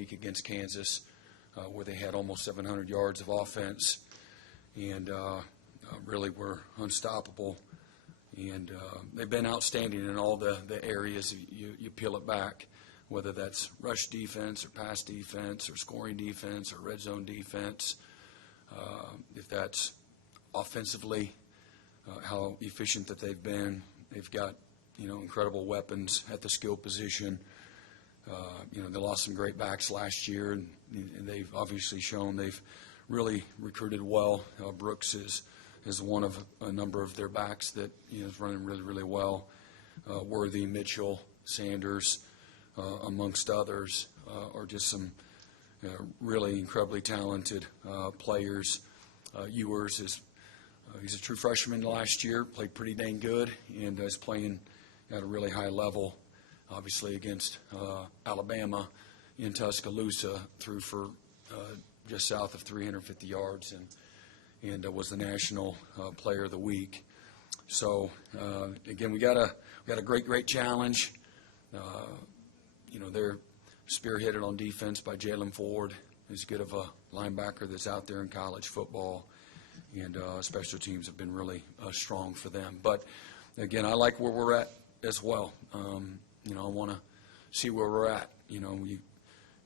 week against Kansas, where they had almost 700 yards of offense and really were unstoppable. And they've been outstanding in all the areas you peel it back, whether that's rush defense or pass defense or scoring defense or red zone defense. If that's offensively, how efficient that they've been. They've got, incredible weapons at the skill position. They lost some great backs last year, and they've obviously shown they've really recruited well. Brooks is one of a number of their backs that is running really, really well. Worthy, Mitchell, Sanders, amongst others, are just some really incredibly talented players. Ewers he's a true freshman last year, played pretty dang good, and is playing at a really high level. Obviously against Alabama in Tuscaloosa, threw for just south of 350 yards and was the national player of the week. So again, we got a great challenge. They're spearheaded on defense by Jalen Ford, who's good of a linebacker that's out there in college football, and special teams have been really strong for them. But again, I like where we're at as well. I want to see where we're at. If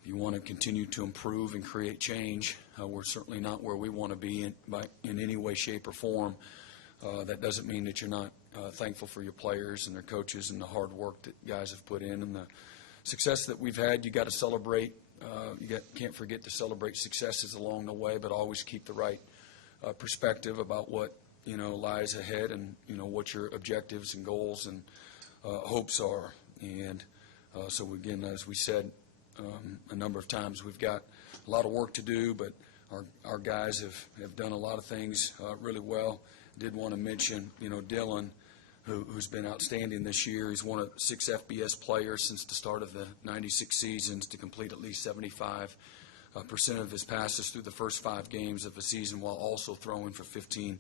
you want to continue to improve and create change, we're certainly not where we want to be in any way, shape, or form. That doesn't mean that you're not thankful for your players and their coaches and the hard work that guys have put in and the success that we've had. You got to celebrate. Can't forget to celebrate successes along the way, but always keep the right perspective about what lies ahead and what your objectives and goals and hopes are. And so again, as we said a number of times, we've got a lot of work to do, but our guys have done a lot of things really well. Did want to mention Dylan, who's been outstanding this year. He's one of 6 FBS players since the start of the 96 seasons to complete at least 75% of his passes through the first 5 games of the season, while also throwing for 15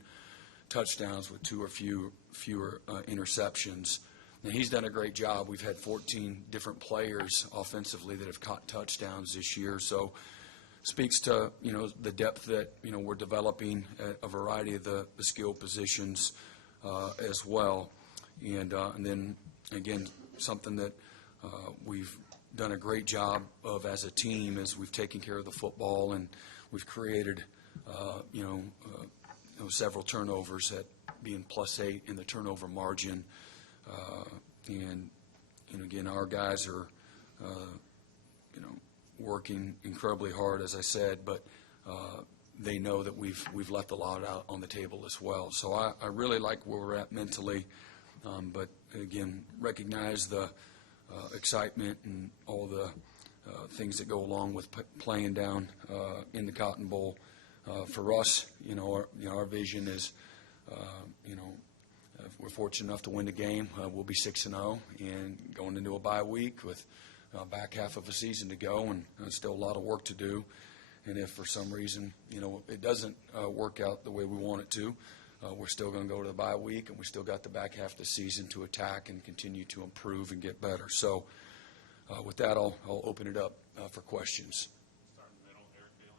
touchdowns with 2 or fewer interceptions. And he's done a great job. We've had 14 different players offensively that have caught touchdowns this year. So speaks to, the depth that, we're developing at a variety of the skill positions as well. And then, again, something that we've done a great job of as a team is we've taken care of the football, and we've created, several turnovers at being +8 in the turnover margin. And again, our guys are, working incredibly hard, as I said, but they know that we've left a lot out on the table as well. So I really like where we're at mentally, but again, recognize the excitement and all the things that go along with playing down in the Cotton Bowl. For us, our vision is, if we're fortunate enough to win the game, we'll be 6-0 and going into a bye week with back half of a season to go, and still a lot of work to do. And if for some reason, it doesn't work out the way we want it to, we're still going to go to the bye week, and we still got the back half of the season to attack and continue to improve and get better. So with that, I'll open it up for questions. Start in the middle, Eric Bailey.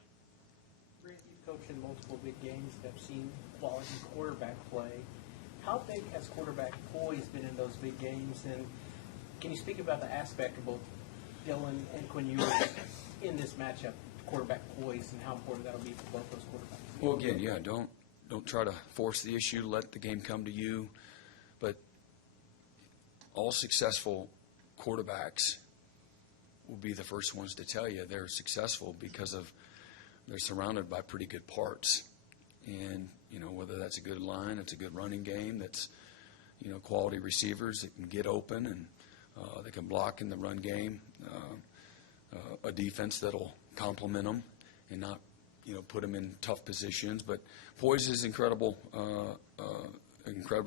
Brent, you've coached in multiple big games that have seen quality quarterback play. How big has quarterback poise been in those big games? And can you speak about the aspect of both Dylan and Quinn Ewers in this matchup, quarterback poise, and how important that'll be for both those quarterbacks? Well, again, don't try to force the issue. Let the game come to you. But all successful quarterbacks will be the first ones to tell you they're successful because they're surrounded by pretty good parts. And, whether that's a good line, it's a good running game, that's, quality receivers that can get open and they can block in the run game, a defense that'll complement them and not, put them in tough positions. But poise is incredibly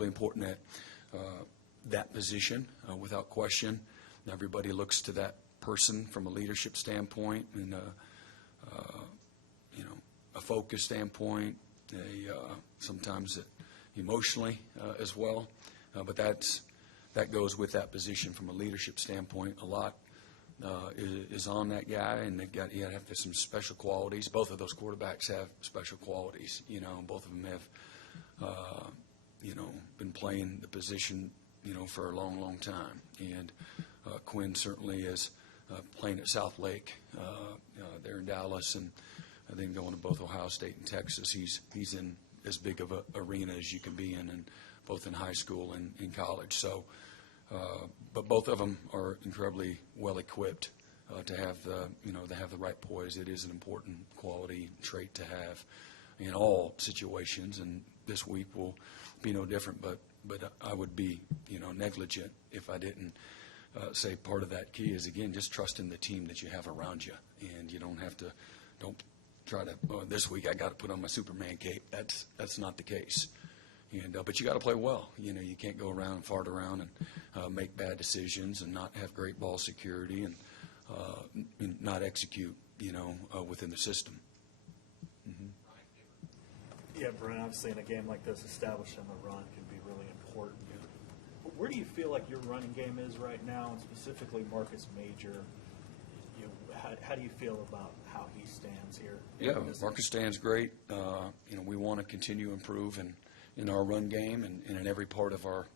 important at that position, without question. Everybody looks to that person from a leadership standpoint and a focus standpoint, sometimes emotionally as well. But that goes with that position from a leadership standpoint a lot. is on that guy, and you have to have some special qualities. Both of those quarterbacks have special qualities. Both of them have, been playing the position, for a long, long time. And Quinn certainly is playing at South Lake there in Dallas, and then going to both Ohio State and Texas. He's in as big of an arena as you can be in both in high school and in college. So, but both of them are incredibly well equipped to have the right poise. It is an important quality trait to have in all situations, and this week will be no different. But I would be negligent if I didn't say part of that key is, again, just trusting the team that you have around you, and you don't try to, this week I got to put on my Superman cape. That's not the case. And but you got to play well. You can't go around and fart around and make bad decisions and not have great ball security and not execute, within the system. Yeah, Brent, obviously in a game like this, establishing the run can be really important. But where do you feel like your running game is right now, and specifically Marcus Major? How do you feel about how he stands here? Yeah, Marcus stands great. We want to continue to improve in our run game and in every part of our,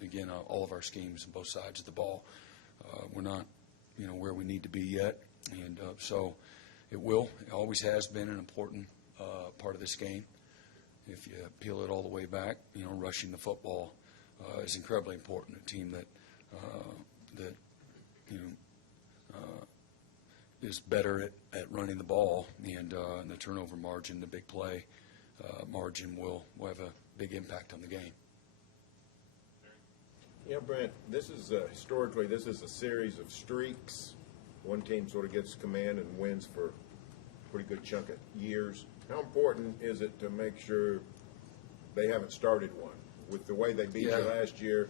again, all of our schemes on both sides of the ball. We're not, where we need to be yet, and so it always has been an important part of this game. If you peel it all the way back, rushing the football is incredibly important. A team that is better at running the ball, and the turnover margin, the big play margin will have a big impact on the game. Yeah, Brent, this is historically this is a series of streaks. One team sort of gets command and wins for a pretty good chunk of years. How important is it to make sure they haven't started one? With the way they beat you last year,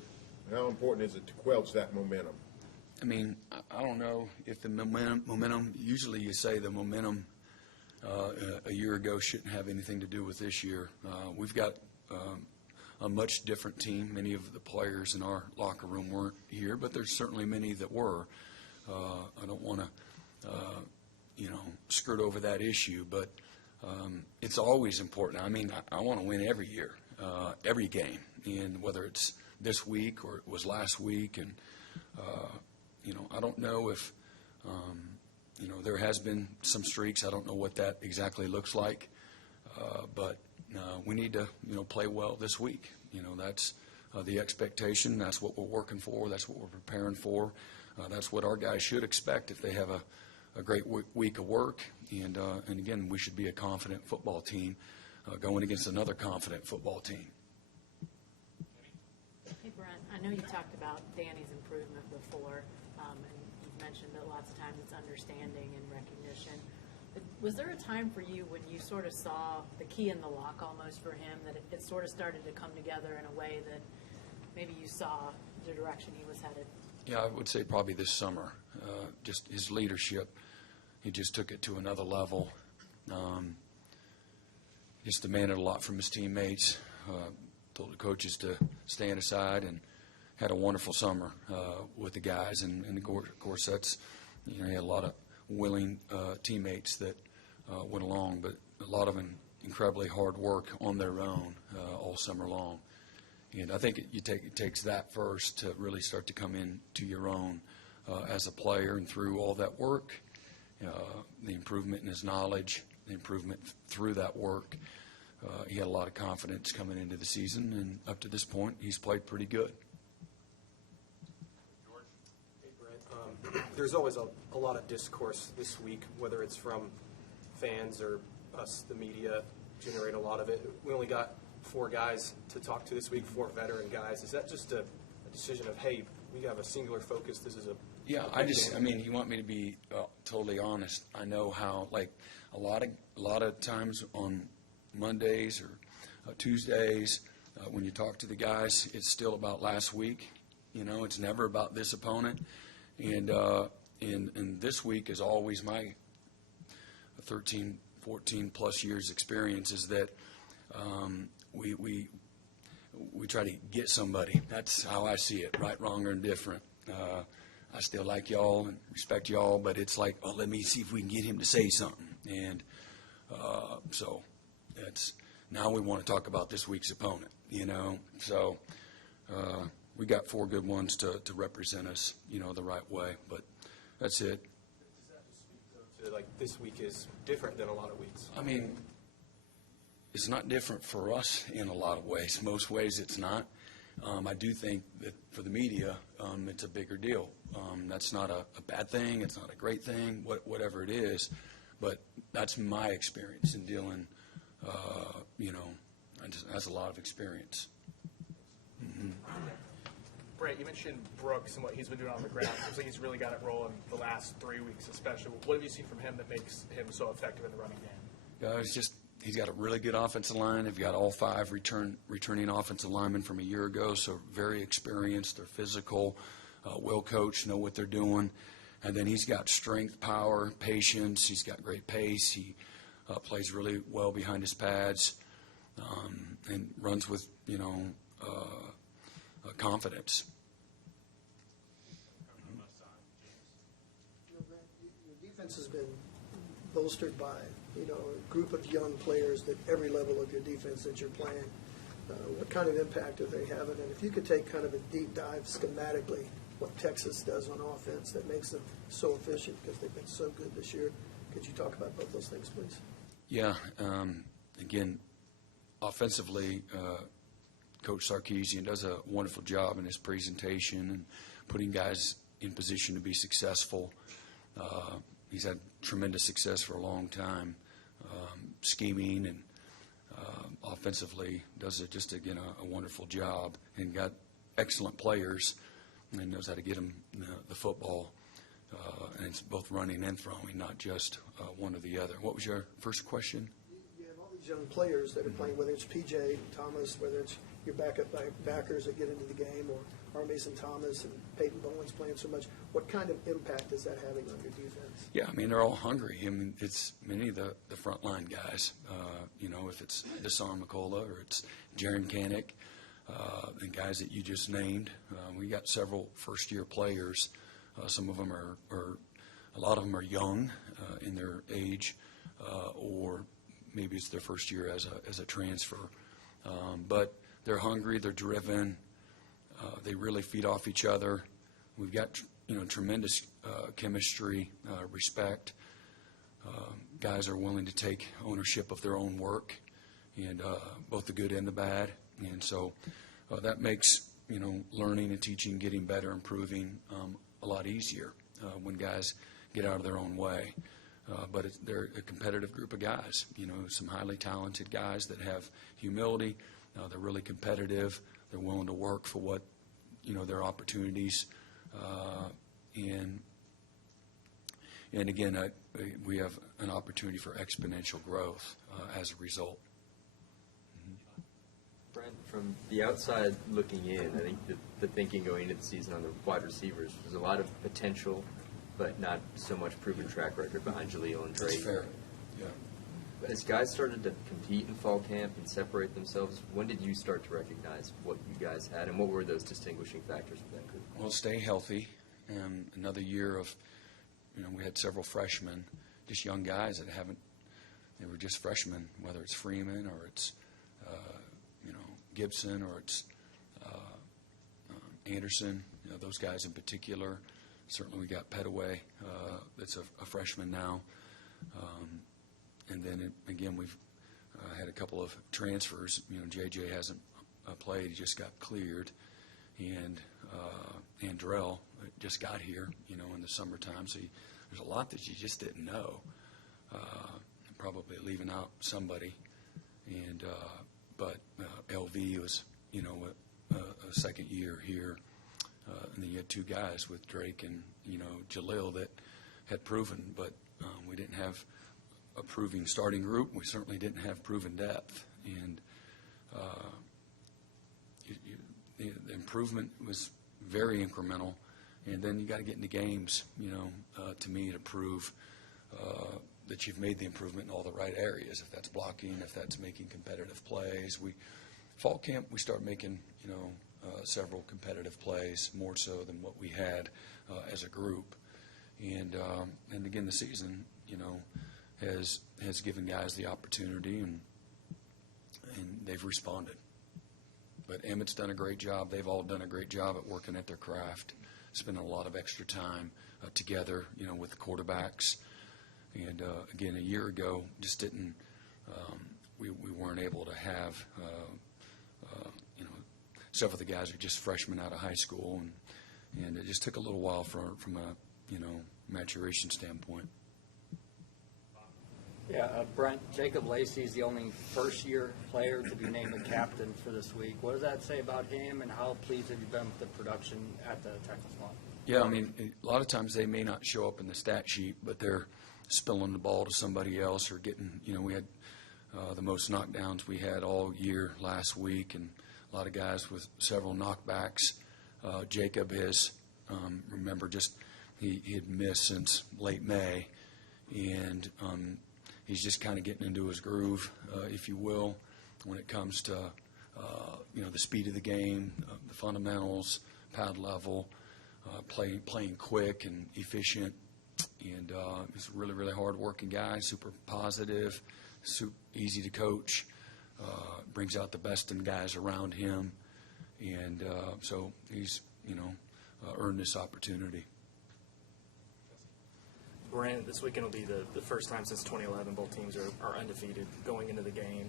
how important is it to quelch that momentum? I mean, I don't know if the momentum, usually you say the momentum a year ago shouldn't have anything to do with this year. We've got a much different team. Many of the players in our locker room weren't here, but there's certainly many that were. I don't want to, skirt over that issue, but it's always important. I mean, I want to win every year, every game, and whether it's this week or it was last week. And, I don't know if, there has been some streaks. I don't know what that exactly looks like, but we need to, play well this week. That's the expectation. That's what we're working for. That's what we're preparing for. That's what our guys should expect if they have a great week of work. And again, we should be a confident football team going against another confident football team. Hey, Brent, I know you talked about Danny's improvement before, and you've mentioned that lots of times it's understanding and recognition. But was there a time for you when you sort of saw the key in the lock almost for him, that it sort of started to come together in a way that maybe you saw the direction he was headed? Yeah, I would say probably this summer. Just his leadership, he just took it to another level. Just demanded a lot from his teammates. Told the coaches to stand aside, and had a wonderful summer with the guys. And of course, that's, he had a lot of willing teammates that went along, but a lot of them incredibly hard work on their own all summer long. And I think it takes that first to really start to come into your own as a player, and through all that work, the improvement in his knowledge, the improvement through that work. He had a lot of confidence coming into the season, and up to this point, he's played pretty good. Hey, Brent. There's always a lot of discourse this week, whether it's from fans or us, the media, generate a lot of it. We only got 4 guys to talk to this week, 4 veteran guys. Is that just a decision of, hey, we have a singular focus, this is a... Yeah, you want me to be totally honest. I know how, like, a lot of times on Mondays or Tuesdays, when you talk to the guys, it's still about last week. It's never about this opponent. And this week is always my 13, 14 plus years experience is that we try to get somebody. That's how I see it, right, wrong, or indifferent. I still like y'all and respect y'all, but it's like, oh, let me see if we can get him to say something. And so that's now we want to talk about this week's opponent, you know. So we got 4 good ones to represent us, you know, the right way. But that's it. Does that just speak though to like this week is different than a lot of weeks? I mean, it's not different for us in a lot of ways. Most ways it's not. I do think that for the media, it's a bigger deal. That's not a bad thing. It's not a great thing, whatever it is. But that's my experience in dealing, you know, that's a lot of experience. Brent, you mentioned Brooks and what he's been doing on the ground. Seems like he's really got it rolling the last 3 weeks especially. What have you seen from him that makes him so effective in the running game? He's got a really good offensive line. They've got all 5 returning offensive linemen from a year ago, so very experienced. They're physical, well coached, know what they're doing. And then he's got strength, power, patience. He's got great pace. He plays really well behind his pads and runs with, you know, confidence. Your defense has been bolstered by, you know, a group of young players at every level of your defense that you're playing. What kind of impact are they having? And if you could take kind of a deep dive schematically, what Texas does on offense that makes them so efficient because they've been so good this year, could you talk about both those things, please? Yeah. Again, offensively, Coach Sarkisian does a wonderful job in his presentation and putting guys in position to be successful. He's had tremendous success for a long time, scheming and offensively does just, again, a wonderful job and got excellent players and knows how to get them the football. And it's both running and throwing, not just one or the other. What was your first question? You have all these young players that are playing, whether it's P.J. Thomas, whether it's your backup backers that get into the game, or Mason Thomas and Peyton Bowen's playing so much. What kind of impact is that having on your defense? Yeah, I mean, they're all hungry. I mean, it's many of the frontline guys, you know, if it's Deshaun McCullough or it's Jaron Canick, and guys that you just named. We got several first-year players. Some of them are a lot of them are young in their age, or maybe it's their first year as a transfer. But they're hungry, they're driven, they really feed off each other. We've got, you know, tremendous chemistry, respect. Guys are willing to take ownership of their own work, and both the good and the bad. And so that makes, you know, learning and teaching, getting better, improving a lot easier when guys get out of their own way. But they're a competitive group of guys, you know, some highly talented guys that have humility. They're really competitive. They're willing to work for what, you know, their opportunities. And again, we have an opportunity for exponential growth as a result. Brent, from the outside looking in, I think the thinking going into the season on the wide receivers was a lot of potential, but not so much proven track record behind Jaleel and Drake. That's fair. Yeah. As guys started to compete in fall camp and separate themselves, when did you start to recognize what you guys had, and what were those distinguishing factors for that group? Well, stay healthy. And another year of, you know, we had several freshmen, just young guys that they were just freshmen, whether it's Freeman or it's, you know, Gibson or it's Anderson, you know, those guys in particular. Certainly we got Petaway, that's a freshman now. And then, again, we've had a couple of transfers. You know, J.J. hasn't played. He just got cleared. And Andrell just got here, you know, in the summertime. So there's a lot that you just didn't know. Probably leaving out somebody. And but LV was, you know, a second year here. And then you had 2 guys with Drake and, you know, Jaleel that had proven. But we didn't have a proving starting group. We certainly didn't have proven depth. And the improvement was very incremental. And then you got to get into games, you know, to me, to prove that you've made the improvement in all the right areas. If that's blocking, if that's making competitive plays. Fall camp, we start making, you know, several competitive plays, more so than what we had as a group. And again, the season, has given guys the opportunity, and they've responded. But Emmett's done a great job. They've all done a great job at working at their craft, spending a lot of extra time together, with the quarterbacks. And again, a year ago, just didn't. We weren't able to have. Several of the guys are just freshmen out of high school, and it just took a little while from a maturation standpoint. Yeah, Brent, Jacob Lacey is the only first-year player to be named the captain for this week. What does that say about him, and how pleased have you been with the production at the Texas line? Yeah, I mean, a lot of times they may not show up in the stat sheet, but they're spilling the ball to somebody else or getting, we had the most knockdowns we had all year last week, and a lot of guys with several knockbacks. Jacob has, remember, he had missed since late May, and he's just kind of getting into his groove, if you will, when it comes to, the speed of the game, the fundamentals, pad level, playing quick and efficient. And he's a really, really hard-working guy, super positive, easy to coach, brings out the best in guys around him. And so he's, earned this opportunity. Brent, this weekend will be the first time since 2011 both teams are undefeated going into the game.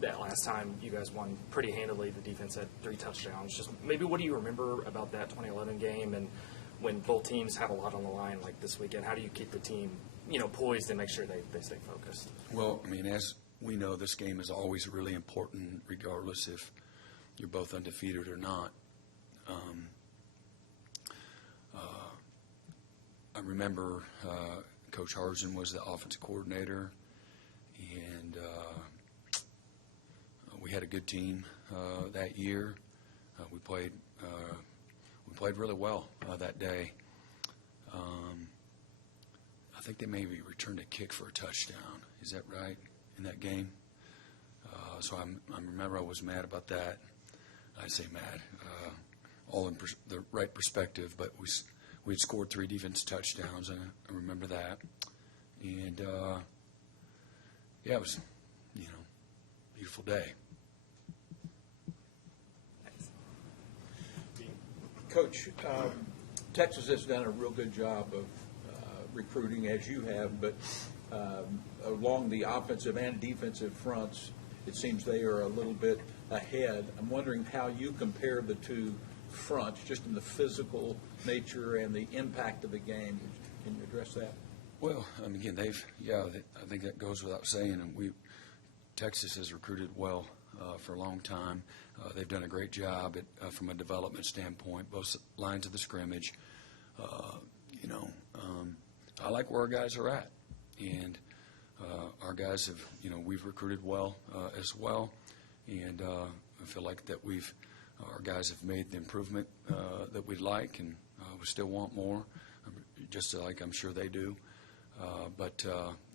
That last time you guys won pretty handily. The defense had 3 touchdowns. Just maybe what do you remember about that 2011 game, and when both teams have a lot on the line like this weekend, how do you keep the team, poised and make sure they stay focused? Well, I mean, as we know, this game is always really important regardless if you're both undefeated or not. I remember Coach Harzen was the offensive coordinator, and we had a good team that year. We played really well that day. I think they maybe returned a kick for a touchdown. Is that right, in that game? So I remember I was mad about that. I say mad, all in the right perspective, but we had scored 3 defense touchdowns, and I remember that. And, it was, beautiful day. Coach, Texas has done a real good job of recruiting, as you have, but along the offensive and defensive fronts, it seems they are a little bit ahead. I'm wondering how you compare the two fronts, just in the physical nature and the impact of the game. Can you address that? Well, again, I think that goes without saying. And Texas has recruited well for a long time. They've done a great job from a development standpoint, both lines of the scrimmage. I like where our guys are at, and our guys have, we've recruited well as well, and I feel like that our guys have made the improvement that we'd like, and we still want more, just like I'm sure they do. But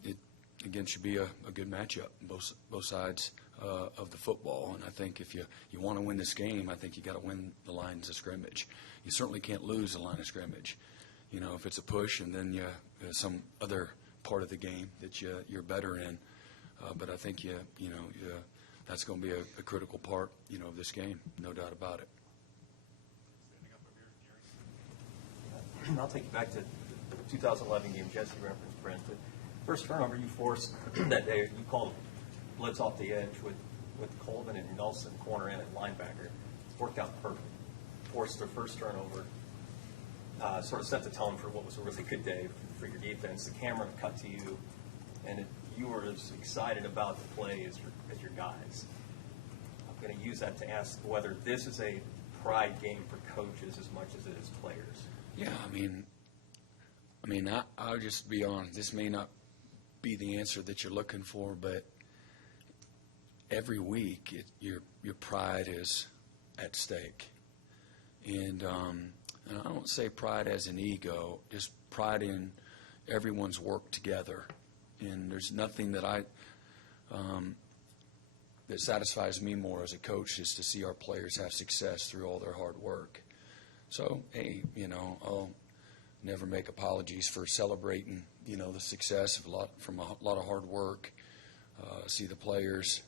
it, again, should be a good matchup, both sides of the football. And I think if you want to win this game, I think you got to win the lines of scrimmage. You certainly can't lose the line of scrimmage. If it's a push and then some other part of the game that you're better in. But I think that's going to be a critical part, of this game, no doubt about it. I'll take you back to the 2011 game Jesse referenced, Brent. The first turnover you forced that day, you called blitz off the edge with Colvin and Nelson corner in at linebacker. Worked out perfect. Forced their first turnover. Sort of set the tone for what was a really good day for your defense. The camera cut to you, and you were as excited about the play as your guys. I'm going to use that to ask whether this is a pride game for coaches as much as it is players. Yeah, I mean, I'll just be honest. This may not be the answer that you're looking for, but every week your pride is at stake, and I don't say pride as an ego, just pride in everyone's work together. And there's nothing that that satisfies me more as a coach is to see our players have success through all their hard work. So, hey, I'll never make apologies for celebrating, the success of from a lot of hard work. See the players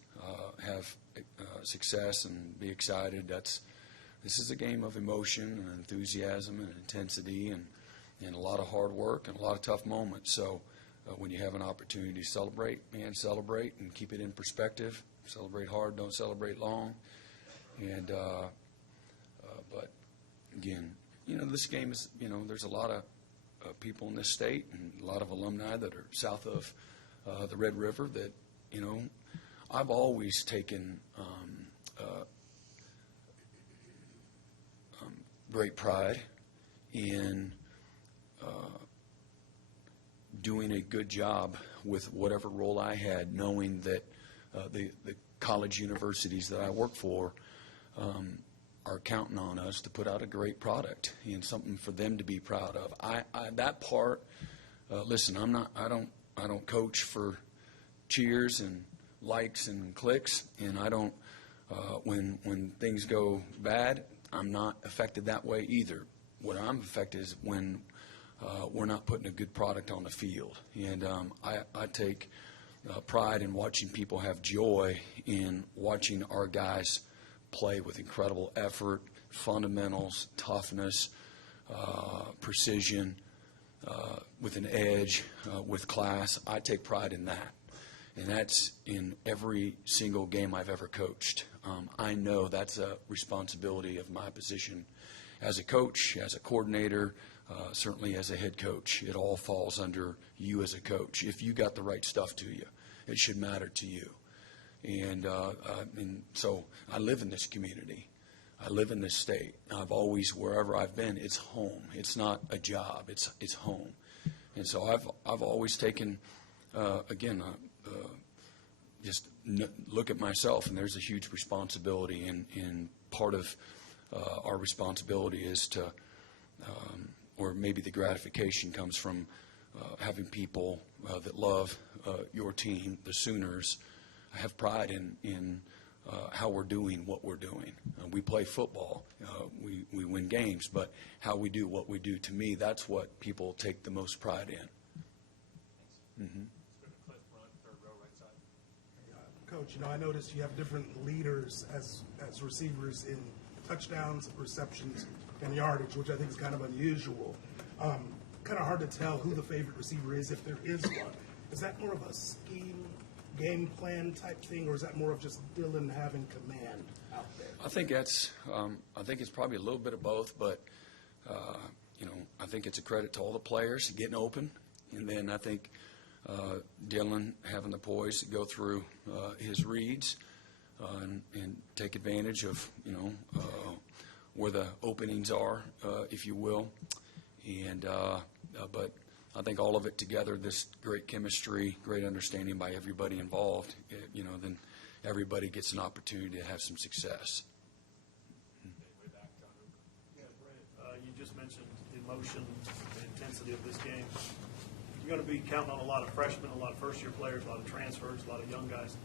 have success and be excited. This is a game of emotion and enthusiasm and intensity and a lot of hard work and a lot of tough moments. So when you have an opportunity to celebrate, celebrate and keep it in perspective. Celebrate hard, don't celebrate long. And but again, this game is, there's a lot of people in this state and a lot of alumni that are south of the Red River that, I've always taken great pride in doing a good job with whatever role I had, knowing that the college universities that I work for are counting on us to put out a great product and something for them to be proud of. That part, listen, I don't coach for cheers and likes and clicks, and I don't. When things go bad, I'm not affected that way either. What I'm affected is when we're not putting a good product on the field, and I take pride in watching people have joy in watching our guys play with incredible effort, fundamentals, toughness, precision, with an edge, with class. I take pride in that. And that's in every single game I've ever coached. I know that's a responsibility of my position as a coach, as a coordinator, certainly as a head coach. It all falls under you as a coach. If you got the right stuff to you, it should matter to you. And so I live in this community. I live in this state. I've always, wherever I've been, it's home. It's not a job. It's home. And so I've always taken, just look at myself, and there's a huge responsibility. And part of our responsibility is to, or maybe the gratification comes from having people that love your team, the Sooners, have pride in how we're doing what we're doing. We play football. We win games, but how we do what we do, to me, that's what people take the most pride in. Mm-hmm. Coach, I noticed you have different leaders as receivers in touchdowns, receptions, and yardage, which I think is kind of unusual. Kind of hard to tell who the favorite receiver is, if there is one. Is that more of a scheme, game plan type thing, or is that more of just Dylan having command out there? I think it's probably a little bit of both, but I think it's a credit to all the players getting open, and then I think Dylan having the poise to go through his reads and take advantage of where the openings are, if you will, and but I think all of it together, this great chemistry, great understanding by everybody involved, then everybody gets an opportunity to have some success. Yeah, Brent, you just mentioned the emotion, the intensity of this game. You're going to be counting on a lot of freshmen, a lot of first-year players, a lot of transfers, a lot of young guys.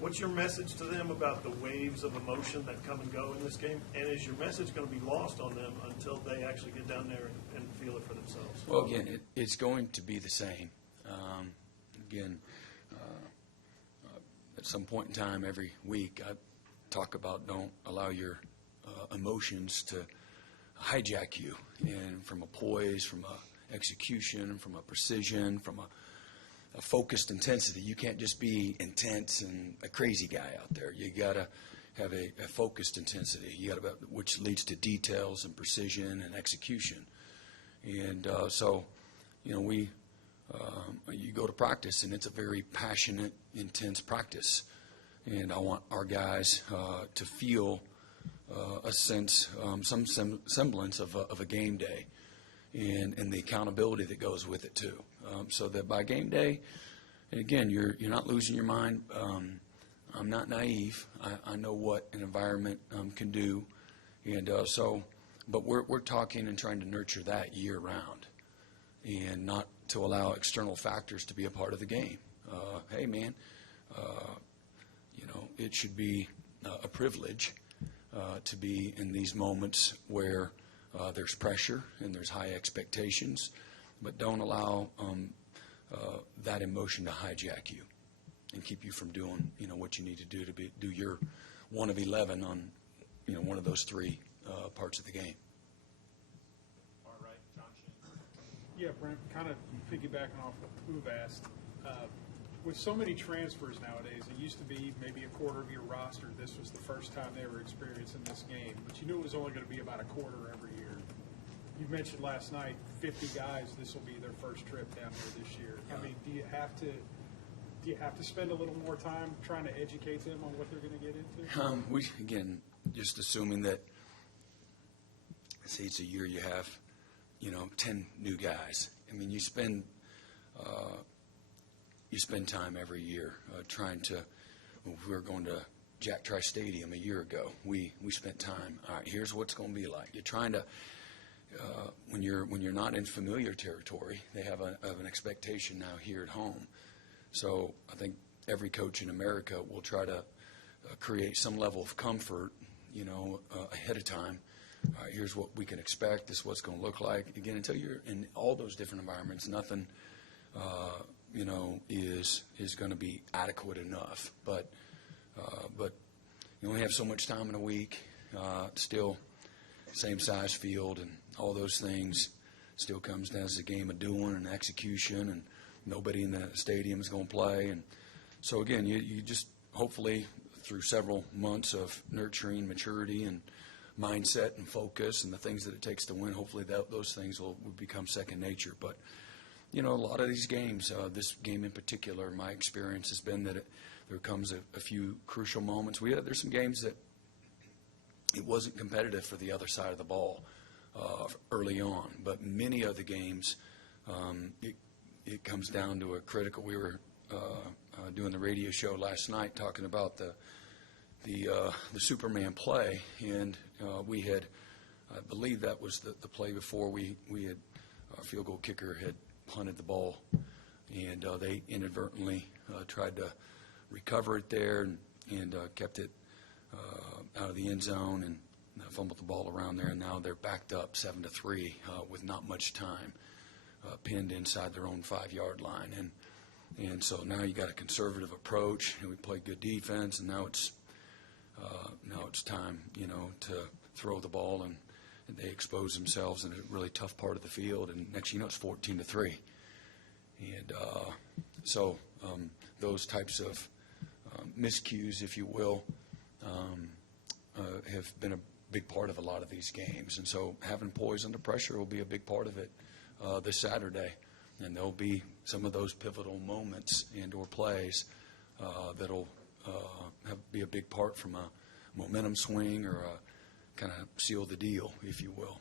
What's your message to them about the waves of emotion that come and go in this game? And is your message going to be lost on them until they actually get down there and feel it for themselves? Well, again, it's going to be the same. At some point in time every week, I talk about don't allow your emotions to hijack you, and from a poise, from a execution, from a precision, from a focused intensity. You can't just be intense and a crazy guy out there. You got to have a focused intensity. Which leads to details and precision and execution. And so, you go to practice, and it's a very passionate, intense practice. And I want our guys to feel a sense, some semblance of a game day, and the accountability that goes with it too. So that by game day, and again, you're not losing your mind. I'm not naive. I know what an environment can do, and but we're talking and trying to nurture that year round, and not to allow external factors to be a part of the game. Hey, man, it should be a privilege to be in these moments where there's pressure and there's high expectations, but don't allow that emotion to hijack you and keep you from doing, what you need to do do your 1 of 11 on, one of those three parts of the game. All right, John Shane. Yeah, Brent, kind of piggybacking off what Uwe asked, with so many transfers nowadays, it used to be maybe a quarter of your roster. This was the first time they were experiencing this game, but you knew it was only going to be about a quarter every year. You mentioned last night 50 guys. This will be their first trip down there this year. I mean, do you have to spend a little more time trying to educate them on what they're going to get into? We again just assuming that, say it's a year you have, 10 new guys. I mean, you spend time every year trying to. We were going to Jack Trice Stadium a year ago. We spent time. All right, here's what's going to be like. You're trying to. When you're not in familiar territory, they have an expectation now here at home. So I think every coach in America will try to create some level of comfort, ahead of time. All right, here's what we can expect. This is what it's going to look like. Again, until you're in all those different environments, nothing, is going to be adequate enough. But you only have so much time in a week. Still, same size field and all those things. Still comes down to a game of doing and execution, and nobody in the stadium is going to play. And so again, you just hopefully through several months of nurturing maturity and mindset and focus and the things that it takes to win, hopefully those things will become second nature. But a lot of these games, this game in particular, my experience has been that there comes a few crucial moments. There's some games that it wasn't competitive for the other side of the ball early on, but many of the games, it comes down to a critical. We were doing the radio show last night talking about the Superman play, and we had, I believe that was the play before we had our field goal kicker had punted the ball, and they inadvertently tried to recover it there and kept it out of the end zone and fumbled the ball around there, and now they're backed up 7-3 with not much time, pinned inside their own 5-yard line, and so now you got a conservative approach, and we played good defense, and now it's time, to throw the ball, and they expose themselves in a really tough part of the field, and next it's 14-3, and so those types of miscues, if you will, have been a big part of a lot of these games, and so having poise under pressure will be a big part of it this Saturday, and there'll be some of those pivotal moments and/or plays that'll be a big part from a momentum swing or a kind of seal the deal, if you will.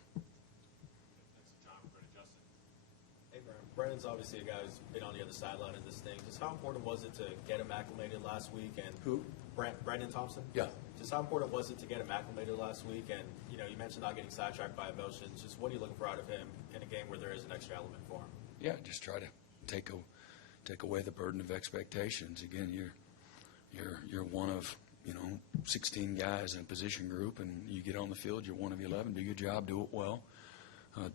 Hey, Brandon's obviously a guy who's been on the other sideline of this thing. Just how important was it to get him acclimated last week? And Who? Brandon Thompson? Yeah. Just how important was it to get him acclimated last week? And, you mentioned not getting sidetracked by emotions. Just what are you looking for out of him in a game where there is an extra element for him? Yeah, just try to take away the burden of expectations. Again, you're one of 16 guys in a position group, and you get on the field, you're 1 of 11. Do your job, do it well,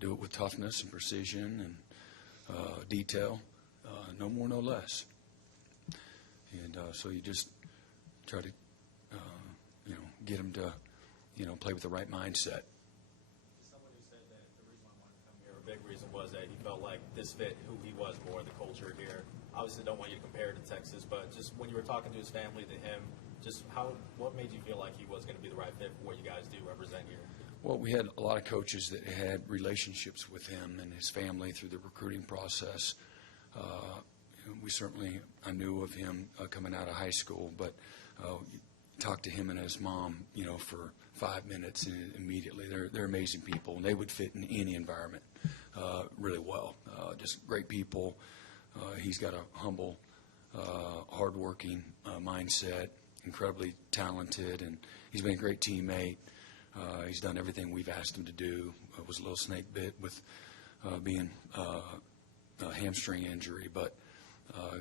do it with toughness and precision and detail, no more, no less. And so you just try to get them to play with the right mindset. Someone who said that the reason I wanted to come here, a big reason was that he felt like this fit who he was more, the culture here. Obviously, don't want you to compare it to Texas, but just when you were talking to his family, to him, just what made you feel like he was going to be the right fit for what you guys do represent here? Well, we had a lot of coaches that had relationships with him and his family through the recruiting process. I knew of him coming out of high school, but talked to him and his mom, for 5 minutes, and immediately they're amazing people, and they would fit in any environment really well. Just great people. He's got a humble, hardworking mindset, incredibly talented, and he's been a great teammate. He's done everything we've asked him to do. Was a little snake bit with being a hamstring injury, but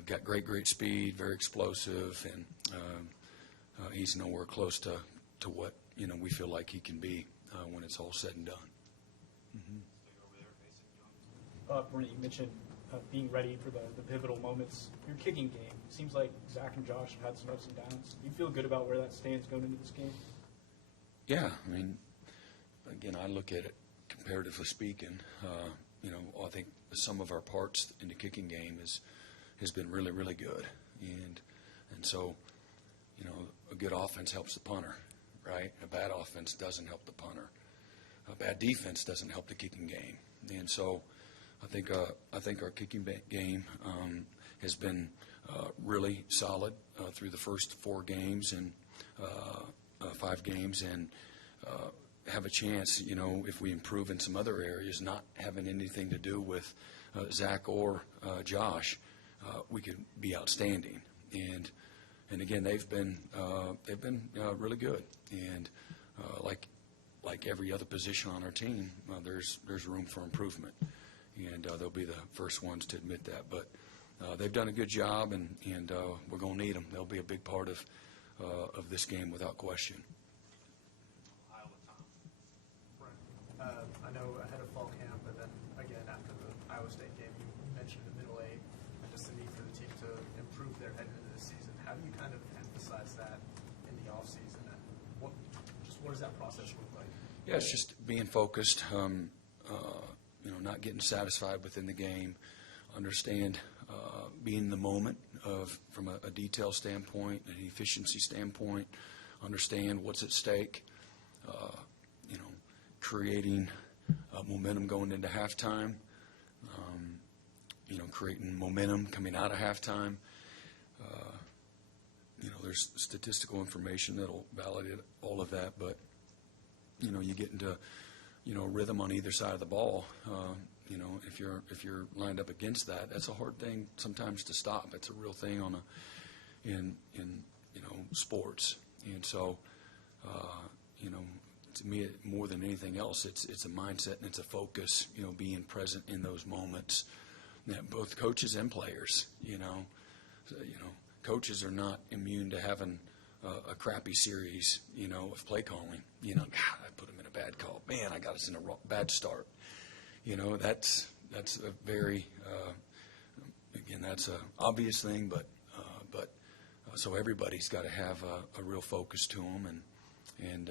got great speed, very explosive, and he's nowhere close to what, we feel like he can be when it's all said and done. Brent, you mentioned being ready for the pivotal moments. Your kicking game, seems like Zach and Josh have had some ups and downs. Do you feel good about where that stands going into this game? Yeah, I mean, again, I look at it comparatively speaking. I think some of our parts in the kicking game has been really, really good, and so, a good offense helps the punter, right? A bad offense doesn't help the punter. A bad defense doesn't help the kicking game, and so I think our kicking game has been really solid through the first 4 games and 5 games, and have a chance, if we improve in some other areas, not having anything to do with Zach or Josh, we could be outstanding. And again, they've been really good. And like every other position on our team, there's room for improvement. And they'll be the first ones to admit that. But they've done a good job, and we're going to need them. They'll be a big part of this game without question. I know ahead of fall camp, but then again after the Iowa State game, you mentioned the middle eight and just the need for the team to improve their heading into this season. How do you kind of emphasize that in the off season, and what does that process look like? Yeah, it's just being focused. Not getting satisfied within the game. Understand being in the moment from a detail standpoint, an efficiency standpoint. Understand what's at stake. Creating momentum going into halftime, creating momentum coming out of halftime. There's statistical information that'll validate all of that, but, you get into, rhythm on either side of the ball. If you're lined up against that, that's a hard thing sometimes to stop. It's a real thing in sports. And so, to me, more than anything else, it's a mindset and it's a focus, being present in those moments. Both coaches and players, coaches are not immune to having a crappy series, of play calling. God, I put them in a bad call. Man, I got us in a bad start. That's a very, again, that's an obvious thing, but so everybody's got to have a real focus to them and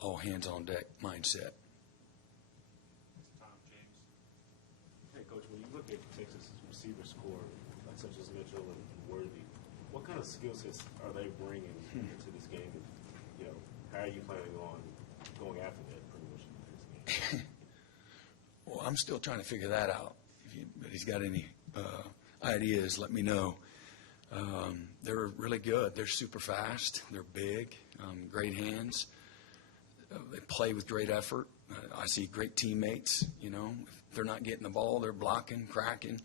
all hands on deck mindset. Hey, Coach, when you look at Texas' receiver score, such as Mitchell and Worthy, what kind of skill sets are they bringing into this game? And, how are you planning on going after that pretty much in this game? Well, I'm still trying to figure that out. If he's got any ideas, let me know. They're really good. They're super fast. They're big, great hands. They play with great effort. I see great teammates. If they're not getting the ball, they're blocking, cracking,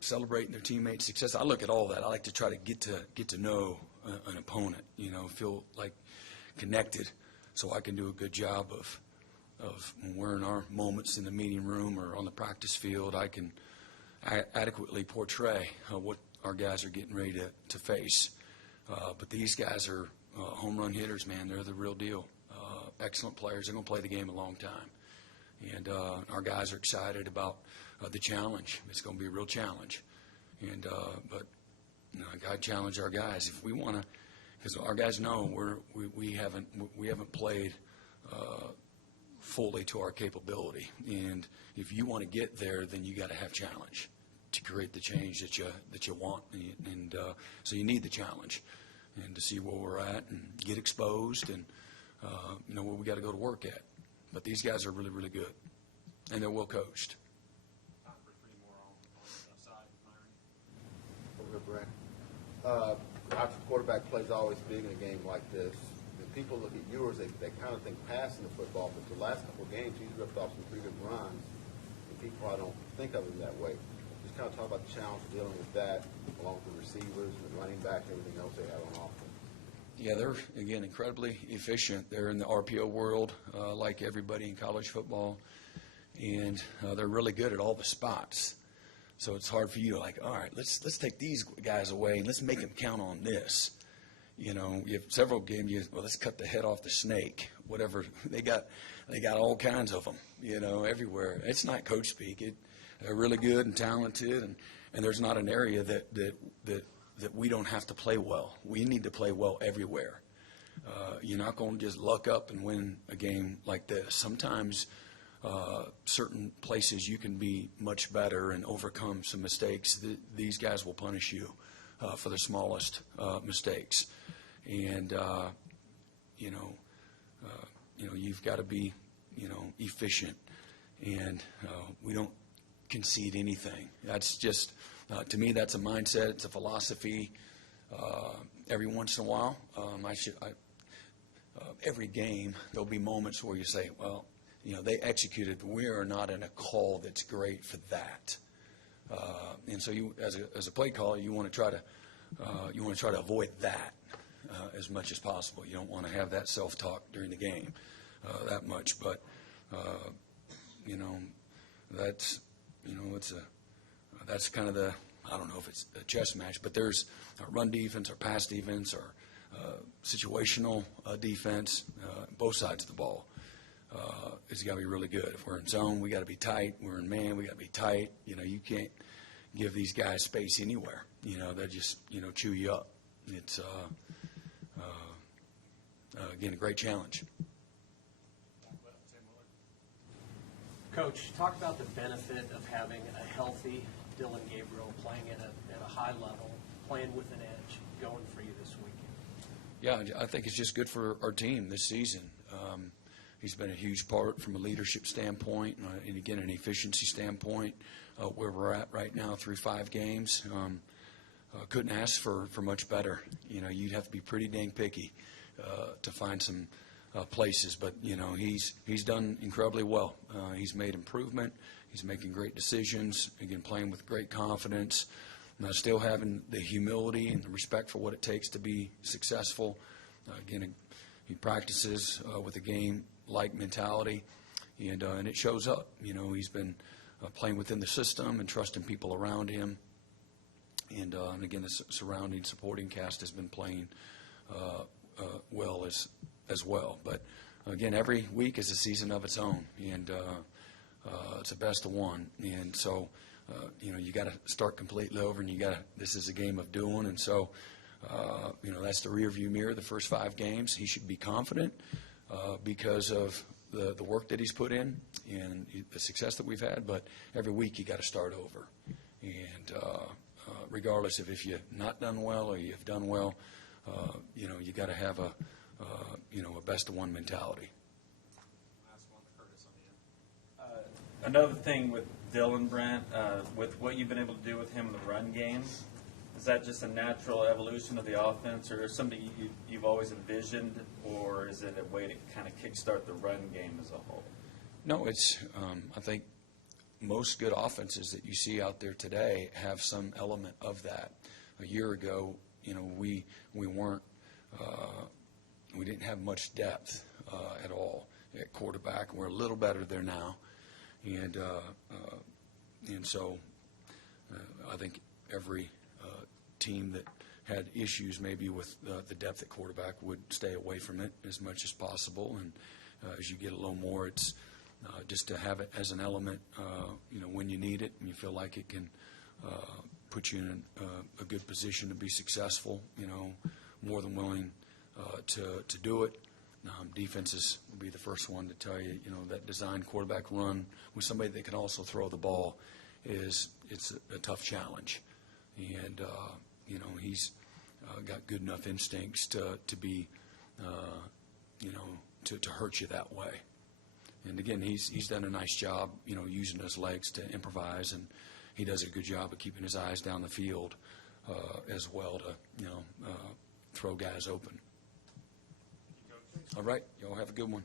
celebrating their teammates' success. I look at all that. I like to try to get to know an opponent. Feel like connected, so I can do a good job of when we're in our moments in the meeting room or on the practice field. I can adequately portray what our guys are getting ready to face. But these guys are home run hitters, man. They're the real deal. Excellent players. They're going to play the game a long time. And our guys are excited about the challenge. It's going to be a real challenge. And but I challenge our guys if we want to, because our guys know we haven't played fully to our capability. And if you want to get there, then you got to have challenge to create the change that you want. And so you need the challenge, and to see where we're at and get exposed and where we got to go to work at. But these guys are really, really good, and they're well coached. Over here, Brent. Our quarterback plays always big in a game like this. When people look at yours, they kind of think passing the football, but the last couple of games, he's ripped off some pretty good runs, and people probably don't think of him that way. Just kind of talk about the challenge of dealing with that, along with the receivers, the running back, everything else they have on offense. Yeah, they're, again, incredibly efficient. They're in the RPO world, like everybody in college football, and they're really good at all the spots. So it's hard for you to like, all right, let's take these guys away and let's make them count on this. You know, you have several games. Well, let's cut the head off the snake. Whatever they got all kinds of them. You know, everywhere. It's not coach speak. They're really good and talented, and there's not an area that we don't have to play well. We need to play well everywhere. You're not going to just luck up and win a game like this. Sometimes certain places you can be much better and overcome some mistakes. These guys will punish you for the smallest mistakes, and you've got to be efficient, and we don't concede anything. That's just to me, that's a mindset. It's a philosophy. Every once in a while, every game there'll be moments where you say, well, they executed, but we are not in a call that's great for that. And so you, as a play caller, you want to try to avoid that as much as possible. You don't want to have that self-talk during the game that much. But that's kind of the, I don't know if it's a chess match, but there's run defense or pass defense or situational defense, both sides of the ball. It's got to be really good. If we're in zone, we got to be tight. We're in man, we got to be tight. You can't give these guys space anywhere. They just chew you up. It's again a great challenge. Coach, talk about the benefit of having a healthy Dylan Gabriel playing at a high level, playing with an edge, going for you this weekend. Yeah, I think it's just good for our team this season. He's been a huge part from a leadership standpoint and again, an efficiency standpoint where we're at right now through 5 games. Couldn't ask for much better. You'd have to be pretty dang picky to find some places, but he's done incredibly well. He's made improvement. He's making great decisions. Again, playing with great confidence. Still having the humility and the respect for what it takes to be successful. Again, he practices with a game-like mentality, and it shows up. He's been playing within the system and trusting people around him. And again, the surrounding supporting cast has been playing well as well. But again, every week is a season of its own, and it's a best of one. And so, you got to start completely over, and this is a game of doing. And so, that's the rearview mirror. The first 5 games, he should be confident because of the work that he's put in and the success that we've had. But every week you got to start over, and regardless of if you've not done well or you've done well, you got to have a best of one mentality. Another thing with Dylan, Brent, with what you've been able to do with him in the run game, is that just a natural evolution of the offense, or something you've always envisioned, or is it a way to kind of kickstart the run game as a whole? No, it's I think most good offenses that you see out there today have some element of that. A year ago, we weren't we didn't have much depth at all at quarterback. We're a little better there now, and so I think every team that had issues maybe with the depth at quarterback would stay away from it as much as possible. And as you get a little more, it's just to have it as an element, when you need it and you feel like it can put you in a good position to be successful, more than willing to do it. Defenses will be the first one to tell you, that design quarterback run with somebody that can also throw the ball it's a tough challenge. And, he's got good enough instincts to be, to hurt you that way. And again, he's done a nice job, using his legs to improvise, and he does a good job of keeping his eyes down the field as well to, throw guys open. All right, y'all have a good one.